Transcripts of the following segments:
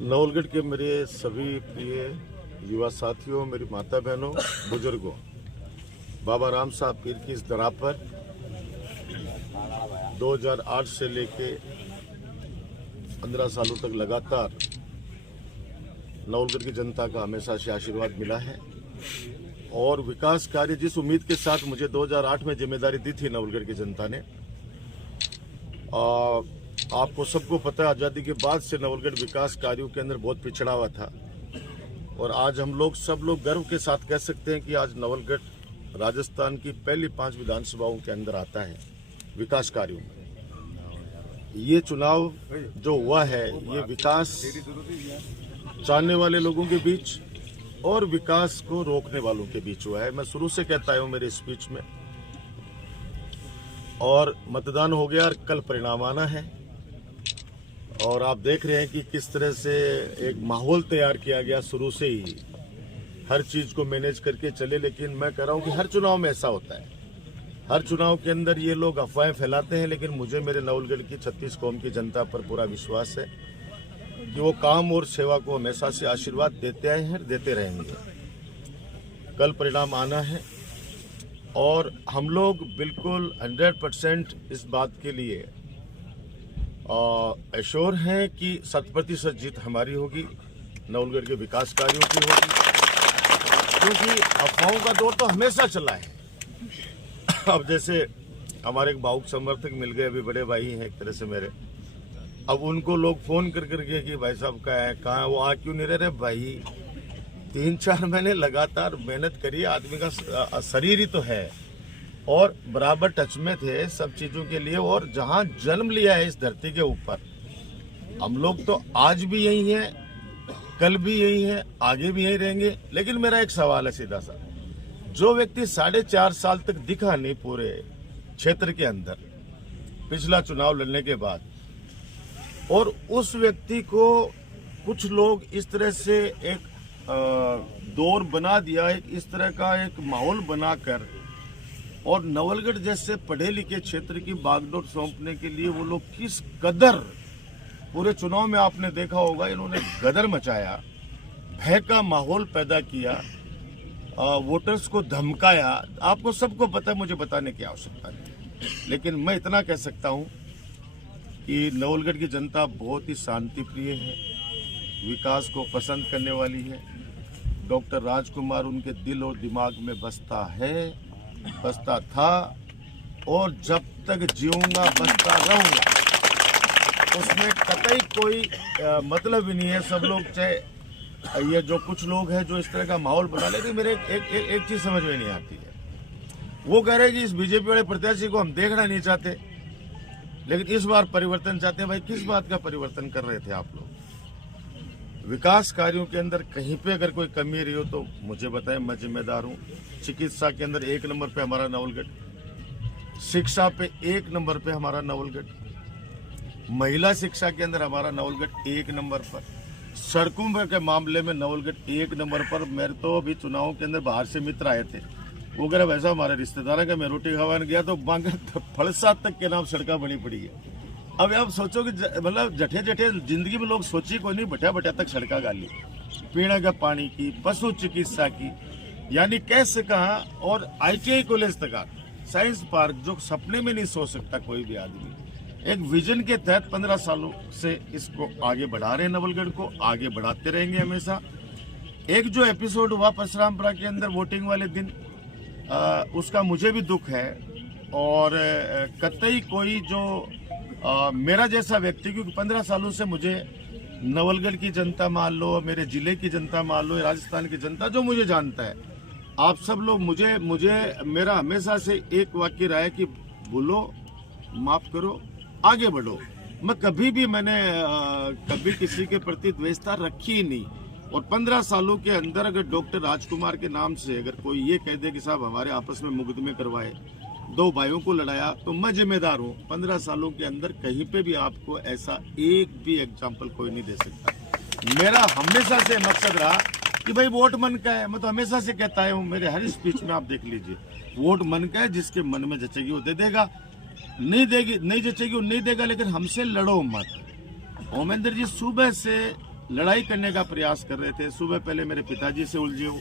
नवलगढ़ के मेरे सभी प्रिय युवा साथियों, मेरी माता बहनों, बुजुर्गों, बाबा राम साहब पीर की इस दरा पर 2008 से लेके 15 सालों तक लगातार नवलगढ़ की जनता का हमेशा से आशीर्वाद मिला है और विकास कार्य जिस उम्मीद के साथ मुझे 2008 में जिम्मेदारी दी थी नवलगढ़ की जनता ने, आपको सबको पता है आज़ादी के बाद से नवलगढ़ विकास कार्यों के अंदर बहुत पिछड़ा हुआ था और आज हम लोग सब लोग गर्व के साथ कह सकते हैं कि आज नवलगढ़ राजस्थान की पहली 5 विधानसभाओं के अंदर आता है विकास कार्यों में। ये चुनाव जो हुआ है ये विकास चाहने वाले लोगों के बीच और विकास को रोकने वालों के बीच हुआ है। मैं शुरू से कहता हूं मेरे स्पीच में, और मतदान हो गया और कल परिणाम आना है और आप देख रहे हैं कि किस तरह से एक माहौल तैयार किया गया शुरू से ही, हर चीज को मैनेज करके चले। लेकिन मैं कह रहा हूं कि हर चुनाव में ऐसा होता है, हर चुनाव के अंदर ये लोग अफवाहें फैलाते हैं, लेकिन मुझे मेरे नवलगढ़ की 36 कौम की जनता पर पूरा विश्वास है कि वो काम और सेवा को हमेशा से आशीर्वाद देते आए हैं, देते रहेंगे। कल परिणाम आना है और हम लोग बिल्कुल 100% इस बात के लिए एश्योर हैं कि 100% जीत हमारी होगी, नवलगढ़ के विकास कार्यों की होगी, क्योंकि अफवाहों का दौर तो हमेशा चला है। अब जैसे हमारे एक भावुक समर्थक मिल गए, अभी बड़े भाई हैं एक तरह से मेरे, अब उनको लोग फोन कर करके कि भाई साहब कहाँ वो आ क्यों नहीं रहे? भाई 3-4 महीने लगातार मेहनत करी, आदमी का शरीर ही तो है और बराबर टच में थे सब चीजों के लिए। और जहां जन्म लिया है इस धरती के ऊपर, हम लोग तो आज भी यही हैं, कल भी यही हैं, आगे भी यही रहेंगे। लेकिन मेरा एक सवाल है सीधा सा, जो व्यक्ति 4.5 साल तक दिखा नहीं पूरे क्षेत्र के अंदर पिछला चुनाव लड़ने के बाद, और उस व्यक्ति को कुछ लोग इस तरह से एक दौर बना दिया, एक इस तरह का एक माहौल बनाकर, और नवलगढ़ जैसे पढ़े लिखे क्षेत्र की बागडोर सौंपने के लिए वो लोग किस कदर पूरे चुनाव में आपने देखा होगा, इन्होंने गदर मचाया, भय का माहौल पैदा किया, वोटर्स को धमकाया। आपको सबको पता है, मुझे बताने की आवश्यकता नहीं, लेकिन मैं इतना कह सकता हूं कि नवलगढ़ की जनता बहुत ही शांति प्रिय है, विकास को पसंद करने वाली है। डॉक्टर राजकुमार उनके दिल और दिमाग में बसता है, बसता था और जब तक जीऊंगा बसता रहूंगा। उसमें कतई कोई मतलब ही नहीं है। सब लोग चाहे ये जो कुछ लोग हैं जो इस तरह का माहौल बना लेते, मेरे एक चीज समझ में नहीं आती है। वो कह रहे कि इस बीजेपी वाले प्रत्याशी को हम देखना नहीं चाहते, लेकिन इस बार परिवर्तन चाहते हैं। भाई किस बात का परिवर्तन कर रहे थे आप लोग? विकास कार्यों के अंदर कहीं पे अगर कोई कमी रही हो तो मुझे बताएं, मैं जिम्मेदार हूं। चिकित्सा के अंदर 1 नंबर पे हमारा नवलगढ़, शिक्षा पे 1 नंबर पे हमारा नवलगढ़, महिला शिक्षा के अंदर हमारा नवलगढ़ 1 नंबर पर, सड़कों के मामले में नवलगढ़ 1 नंबर पर। मेरे तो अभी चुनाव के अंदर बाहर से मित्र आए थे, वो कह रहे वैसा हमारे रिश्तेदार का मैं रोटी खवाने गया तो फलसा तक के नाम सड़का बनी पड़ी है। अब आप सोचो कि मतलब जठे जठे जिंदगी में लोग सोची कोई नहीं, बटिया बटिया तक सड़का गाली, पीने का पानी की, पशु चिकित्सा की, यानी कैसे कहा, और ITI कॉलेज तक, साइंस पार्क, जो सपने में नहीं सोच सकता कोई भी आदमी। एक विजन के तहत 15 सालों से इसको आगे बढ़ा रहे हैं, नवलगढ़ को आगे बढ़ाते रहेंगे हमेशा। एक जो एपिसोड हुआ परशुरामपुरा के अंदर वोटिंग वाले दिन, उसका मुझे भी दुख है और कतई कोई जो मेरा जैसा व्यक्ति, क्योंकि 15 सालों से मुझे नवलगढ़ की जनता मान लो, मेरे जिले की जनता मान लो, राजस्थान की जनता जो मुझे जानता है, आप सब लोग मुझे मेरा हमेशा से एक वाक्य रहा है कि भूलो, माफ करो, आगे बढ़ो। मैं कभी भी कभी किसी के प्रति द्वेषता रखी ही नहीं। और 15 सालों के अंदर अगर डॉक्टर राजकुमार के नाम से अगर कोई ये कह दे कि साहब हमारे आपस में मुकदमे करवाए, 2 भाइयों को लड़ाया, तो मैं जिम्मेदार हूँ। 15 सालों के अंदर कहीं पे भी आपको ऐसा एक भी एग्जाम्पल कोई नहीं दे सकता। मेरा हमेशा से मकसद रहा कि भाई वोट मन का है। मैं तो हमेशा से कहता हूँ, मेरे हर स्पीच में आप देख लीजिए, वोट मन का है, जिसके मन में जचेगी वो दे देगा। नहीं देगी, नहीं जचेगी वो नहीं देगा, लेकिन हमसे लड़ो मत। ओमेंद्र जी सुबह से लड़ाई करने का प्रयास कर रहे थे। सुबह पहले मेरे पिताजी से उलझे हो,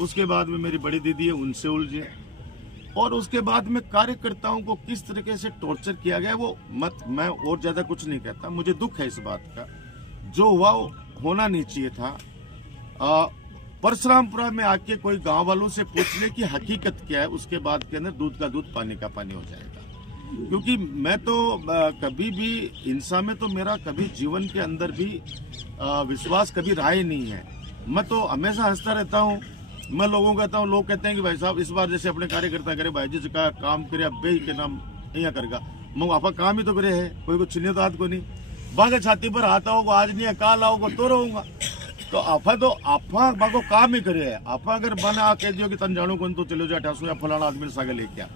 उसके बाद में मेरी बड़ी दीदी है उनसे उलझे, और उसके बाद में कार्यकर्ताओं को किस तरीके से टॉर्चर किया गया वो मत, मैं और ज्यादा कुछ नहीं कहता। मुझे दुख है इस बात का, जो हुआ होना नहीं चाहिए था। परशुरामपुरा में आके कोई गांव वालों से पूछ ले कि हकीकत क्या है, उसके बाद के अंदर दूध का दूध पानी का पानी हो जाएगा। क्योंकि मैं तो कभी भी हिंसा में तो मेरा कभी जीवन के अंदर भी विश्वास कभी रहा ही नहीं है। मैं तो हमेशा हंसता रहता हूँ। मैं लोगों को कहता हूँ, लोग कहते हैं कि भाई साहब इस बार जैसे अपने कार्यकर्ता करे भाई जी का काम करे बे के नाम यहाँ करेगा, मैं आपका काम ही तो करे है, कोई को छिने तो हाथ को नहीं बागे छाती पर आता होगा, आज नहीं काल आओगे तो रहूंगा। तो आपा बागो काम ही करे है। आपा अगर बना कह दियो कि तन जानो कौन तो चलो जाए या फलाना आदमी सागे लेके आ,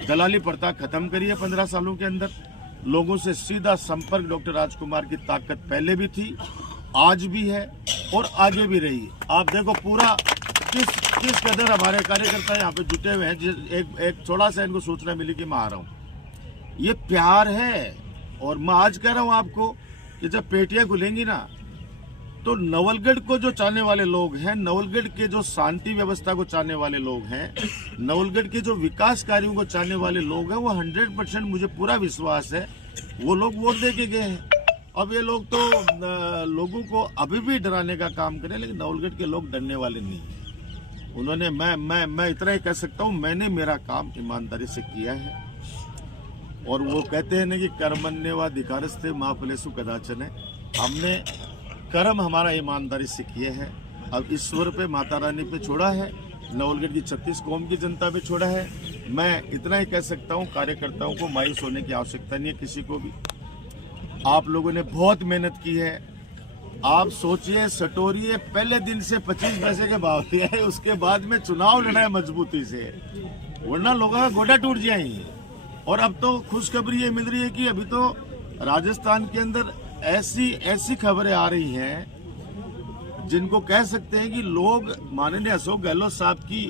दलाली प्रथा खत्म करिए। 15 सालों के अंदर लोगों से सीधा संपर्क डॉक्टर राजकुमार की ताकत पहले भी थी, आज भी है और आगे भी रही। आप देखो पूरा किस कदर हमारे कार्यकर्ता यहाँ पे जुटे हुए हैं। एक थोड़ा सा इनको सूचना मिली कि मैं आ रहा हूँ, ये प्यार है। और मैं आज कह रहा हूँ आपको कि जब पेटियां खुलेंगी ना, तो नवलगढ़ को जो चाहने वाले लोग हैं, नवलगढ़ के जो शांति व्यवस्था को चाहने वाले लोग हैं, नवलगढ़ के जो विकास कार्यों को चाहने वाले लोग हैं, वो 100% मुझे पूरा विश्वास है वो लोग वोट दे के गए हैं। अब ये लोग तो लोगों को अभी भी डराने का काम करें, लेकिन नवलगढ़ के लोग डरने वाले नहीं हैं। उन्होंने मैं इतना ही कह सकता हूँ, मैंने मेरा काम ईमानदारी से किया है। और वो कहते हैं ना कि कर्मण्येवाधिकारस्ते मा फलेषु कदाचन है। हमने कर्म हमारा ईमानदारी से किए हैं। अब ईश्वर पे, माता रानी पे छोड़ा है, नवलगढ़ की 36 कौम की जनता पे छोड़ा है। मैं इतना ही कह सकता हूँ, कार्यकर्ताओं को मायूस होने की आवश्यकता नहीं है किसी को भी। आप लोगों ने बहुत मेहनत की है। आप सोचिए, सटोरिए पहले दिन से 25 पैसे के भाव दिए है, उसके बाद में चुनाव लड़ा है मजबूती से, वरना लोगों का गोडा टूट जाएंगे। और अब तो खुशखबरी ये मिल रही है कि अभी तो राजस्थान के अंदर ऐसी खबरें आ रही हैं जिनको कह सकते हैं कि लोग माननीय अशोक गहलोत साहब की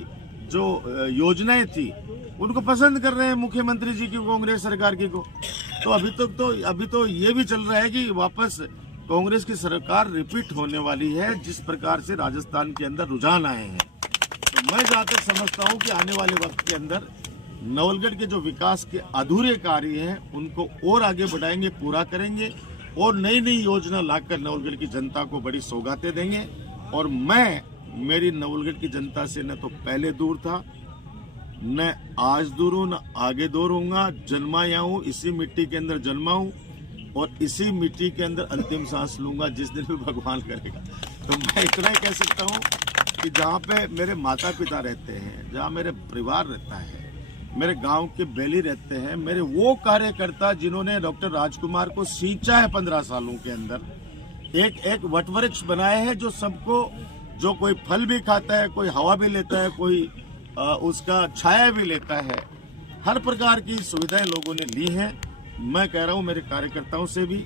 जो योजनाएं थी उनको पसंद कर रहे हैं, मुख्यमंत्री जी की, कांग्रेस सरकार की को। तो अभी तो ये भी चल रहा है कि वापस कांग्रेस की सरकार रिपीट होने वाली है, जिस प्रकार से राजस्थान के अंदर रुझान आए हैं। तो मैं जहाँ तक समझता हूँ कि आने वाले वक्त के अंदर नवलगढ़ के जो विकास के अधूरे कार्य हैं उनको और आगे बढ़ाएंगे, पूरा करेंगे, और नई नई योजना लाकर नवलगढ़ की जनता को बड़ी सौगातें देंगे। और मैं मेरी नवलगढ़ की जनता से न तो पहले दूर था, न आज दूर हूँ, न आगे दूर होऊंगा। जन्माया हूँ, इसी मिट्टी के अंदर जन्मा हूँ और इसी मिट्टी के अंदर अंतिम सांस लूंगा जिस दिन भी भगवान करेगा। तो मैं इतना ही कह सकता हूँ कि जहाँ पे मेरे माता पिता रहते हैं, जहाँ मेरे परिवार रहता है, मेरे गांव के बेली रहते हैं, मेरे वो कार्यकर्ता जिन्होंने डॉक्टर राजकुमार को सींचा है 15 सालों के अंदर, एक वटवृक्ष बनाए हैं जो सबको, जो कोई फल भी खाता है, कोई हवा भी लेता है, कोई उसका छाया भी लेता है, हर प्रकार की सुविधाएं लोगों ने ली हैं। मैं कह रहा हूं मेरे कार्यकर्ताओं से भी,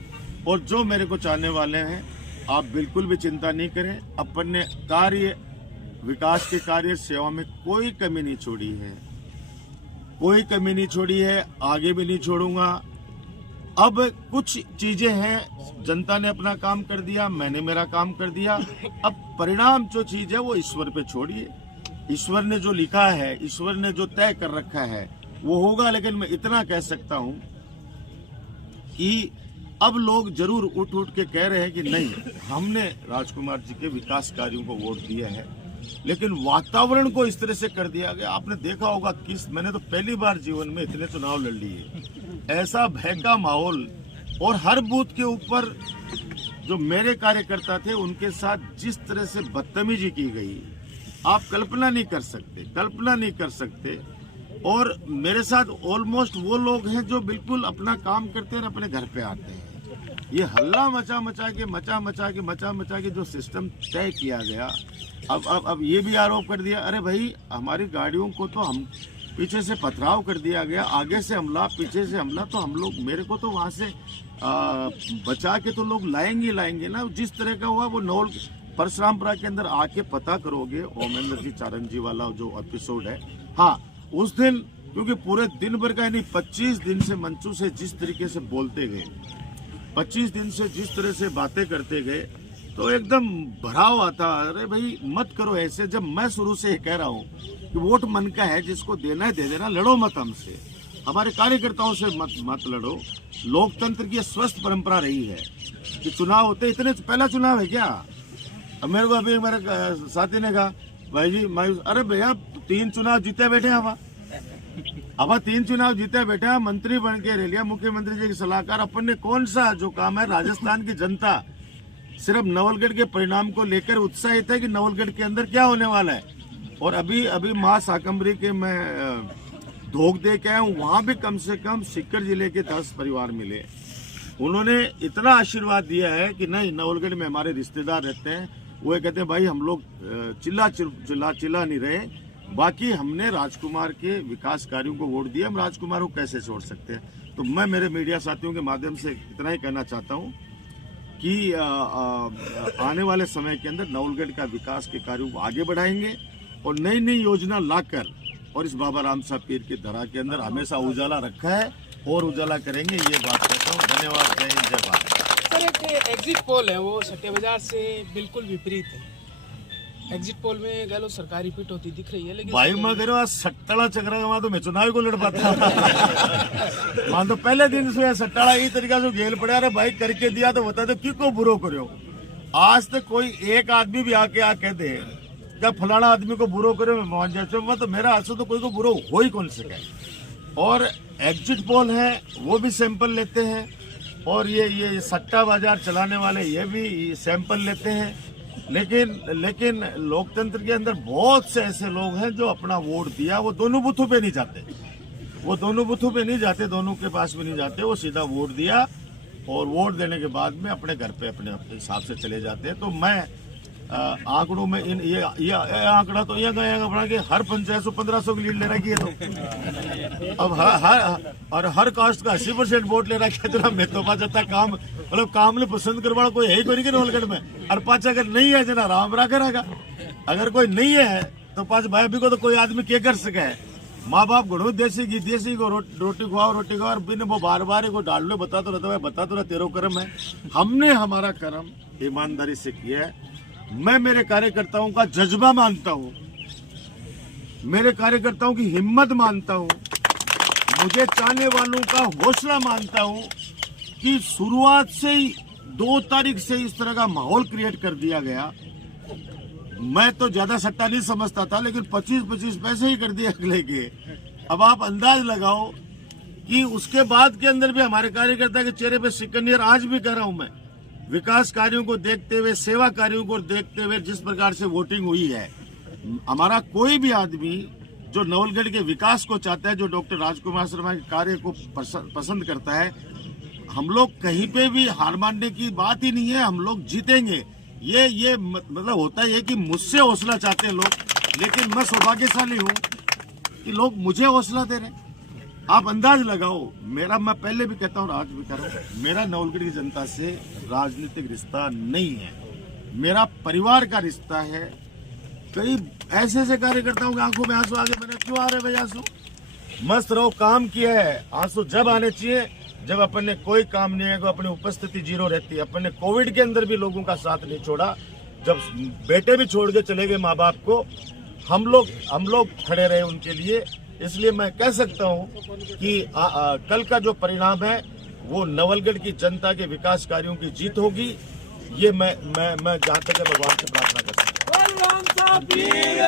और जो मेरे को चाहने वाले हैं, आप बिल्कुल भी चिंता नहीं करें। अपने कार्य, विकास के कार्य, सेवा में कोई कमी नहीं छोड़ी है, कोई कमी नहीं छोड़ी है, आगे भी नहीं छोड़ूंगा। अब कुछ चीजें हैं, जनता ने अपना काम कर दिया, मैंने मेरा काम कर दिया। अब परिणाम जो चीज है वो ईश्वर पे छोड़िए। ईश्वर ने जो लिखा है, ईश्वर ने जो तय कर रखा है वो होगा। लेकिन मैं इतना कह सकता हूं कि अब लोग जरूर उठ के कह रहे हैं कि नहीं, हमने राजकुमार जी के विकास कार्यों को वोट दिया है, लेकिन वातावरण को इस तरह से कर दिया गया। आपने देखा होगा, मैंने तो पहली बार जीवन में इतने चुनाव लड़ लिए, ऐसा भय का माहौल, और हर बूथ के ऊपर जो मेरे कार्यकर्ता थे उनके साथ जिस तरह से बदतमीजी की गई, आप कल्पना नहीं कर सकते। और मेरे साथ ऑलमोस्ट वो लोग हैं जो बिल्कुल अपना काम करते हैं और अपने घर पे आते हैं। ये हल्ला मचा के जो सिस्टम तय किया गया, अब ये भी आरोप कर दिया, अरे भाई हमारी गाड़ियों को तो हम पीछे से पथराव कर दिया गया, आगे से हमला, पीछे से हमला, तो हम लोग, मेरे को तो वहां से बचा के तो लोग लाएंगे ना। जिस तरह का हुआ वो परशुरामपुरा के अंदर आके पता करोगे, ओमेंद्र जी चारण जी वाला जो एपिसोड है, हाँ, उस दिन क्योंकि पूरे दिन भर का यानी 25 दिन से मंचू से जिस तरीके से बोलते गए, 25 दिन से जिस तरह से बातें करते गए, तो एकदम भराव आता। अरे भाई मत करो ऐसे। जब मैं शुरू से कह रहा हूँ कि वोट मन का है, जिसको देना है दे देना, लड़ो मत हमसे, हमारे कार्यकर्ताओं से मत लड़ो। लोकतंत्र की स्वस्थ परंपरा रही है कि चुनाव होते, इतने पहला चुनाव है क्या? अब मेरे को अभी मेरे साथी ने कहा भाई जी मायूस, अरे भैया 3 चुनाव जीते बैठे अब 3 चुनाव जीते बैठे, मंत्री बन के ले लिया, मुख्यमंत्री जी के सलाहकार। अपन ने कौन सा जो काम है, राजस्थान की जनता सिर्फ नवलगढ़ के परिणाम को लेकर उत्साहित है कि नवलगढ़ के अंदर क्या होने वाला है। और अभी मां शाकंभरी के मैं धोख दे के आया हूँ, वहां भी कम से कम सीकर जिले के 10 परिवार मिले। उन्होंने इतना आशीर्वाद दिया है कि नहीं, नवलगढ़ में हमारे रिश्तेदार रहते हैं, वो कहते हैं भाई हम लोग चिल्ला नहीं रहे, बाकी हमने राजकुमार के विकास कार्यों को वोट दिया, हम राजकुमार को कैसे छोड़ सकते हैं। तो मैं मेरे मीडिया साथियों के माध्यम से इतना ही कहना चाहता हूँ कि आने वाले समय के अंदर नवलगढ़ का विकास के कार्यों को आगे बढ़ाएंगे और नई नई योजना लाकर, और इस बाबा राम साहब पीर की धरा के अंदर हमेशा उजाला रखा है और उजाला करेंगे, ये बात कहता हूँ। धन्यवाद, जय हिंद, जय भारत। सर, एक एग्जिट पोल है, वो सट्टे बाजार से बिल्कुल विपरीत है। एग्जिट पोल में गलो सरकारी पीट होती दिख रही है, लेकिन भाई मैं कह रहा हूँ सट्टाला चक्रा वहां तो मैं चुनाव को लड़ पाता वहां तो पहले दिन से सट्टाला यही तरीका से गेल पड़ा। अरे भाई करके दिया तो बता दो क्यों को बुरो करो। आज तक कोई एक आदमी भी आके दे क्या फलाना आदमी को बुरो करे, मैं मान जाऊंगा, तो मेरा हाथ से तो कोई को बुरो हो ही कौन सके। और एग्जिट पोल है वो भी सैंपल लेते हैं, और ये सट्टा बाजार चलाने वाले ये भी सैंपल लेते हैं। लेकिन लोकतंत्र के अंदर बहुत से ऐसे लोग हैं जो अपना वोट दिया, वो दोनों बूथों पे नहीं जाते, दोनों के पास भी नहीं जाते, वो सीधा वोट दिया और वोट देने के बाद में अपने घर पे अपने हिसाब से चले जाते हैं। तो मैं आंकड़ों में ये आंकड़ा तो यह गया बना कि हर पंचायत 1500 की लीड ले रखी है, तो अब हर कास्ट का 80% वोट ले रखा है। तो मैं तो पाचा काम मतलब काम ने पसंद करवा कोई है ही कोई नहीं नवलगढ़ में। और पाचा अगर नहीं है जना राम रखा रहेगा, अगर कोई नहीं है तो पाँच भाई भी को तो कोई आदमी क्या कर सके है। माँ बाप घड़ो देसी को रोटी खाओ और बिन वो बार को डाल लो, बता तो रहा तेरो कर्म है। हमने हमारा कर्म ईमानदारी से किया है। मैं मेरे कार्यकर्ताओं का जज्बा मानता हूँ, मेरे कार्यकर्ताओं की हिम्मत मानता हूँ, मुझे चाहने वालों का हौसला मानता हूँ कि शुरुआत से ही 2 तारीख से इस तरह का माहौल क्रिएट कर दिया गया। मैं तो ज्यादा सट्टा नहीं समझता था, लेकिन 25-25 पैसे ही कर दिए अगले के। अब आप अंदाज लगाओ कि उसके बाद के अंदर भी हमारे कार्यकर्ता के चेहरे पे सिकंदर आज भी कर रहा हूं मैं, विकास कार्यों को देखते हुए, सेवा कार्यों को देखते हुए जिस प्रकार से वोटिंग हुई है। हमारा कोई भी आदमी जो नवलगढ़ के विकास को चाहता है, जो डॉक्टर राजकुमार शर्मा के कार्य को पसंद करता है, हम लोग कहीं पे भी हार मानने की बात ही नहीं है, हम लोग जीतेंगे। ये मतलब होता है कि मुझसे हौसला चाहते हैं लोग, लेकिन मैं सौभाग्यशाली हूँ कि लोग मुझे हौसला दे रहे हैं। आप अंदाज लगाओ, मैं पहले भी कहता हूँ आज भी कह रहा हूँ, मेरा नवलगढ़ की जनता से राजनीतिक रिश्ता नहीं है, मेरा परिवार का रिश्ता है। कई ऐसे कार्यकर्ताओं की आंखों में आंसू आ गए, मैंने क्यों आ रहे भाई आंसू? मस्त रहो, काम किया है, आंसू जब आने चाहिए जब अपन ने कोई काम नहीं है, तो अपनी उपस्थिति 0 रहती है। अपन ने कोविड के अंदर भी लोगों का साथ नहीं छोड़ा, जब बेटे भी छोड़ के चले गए माँ बाप को, हम लोग खड़े रहे उनके लिए। इसलिए मैं कह सकता हूं कि कल का जो परिणाम है वो नवलगढ़ की जनता के विकास कार्यों की जीत होगी। ये मैं जहां तक भगवान से प्रार्थना कर सकता हूं।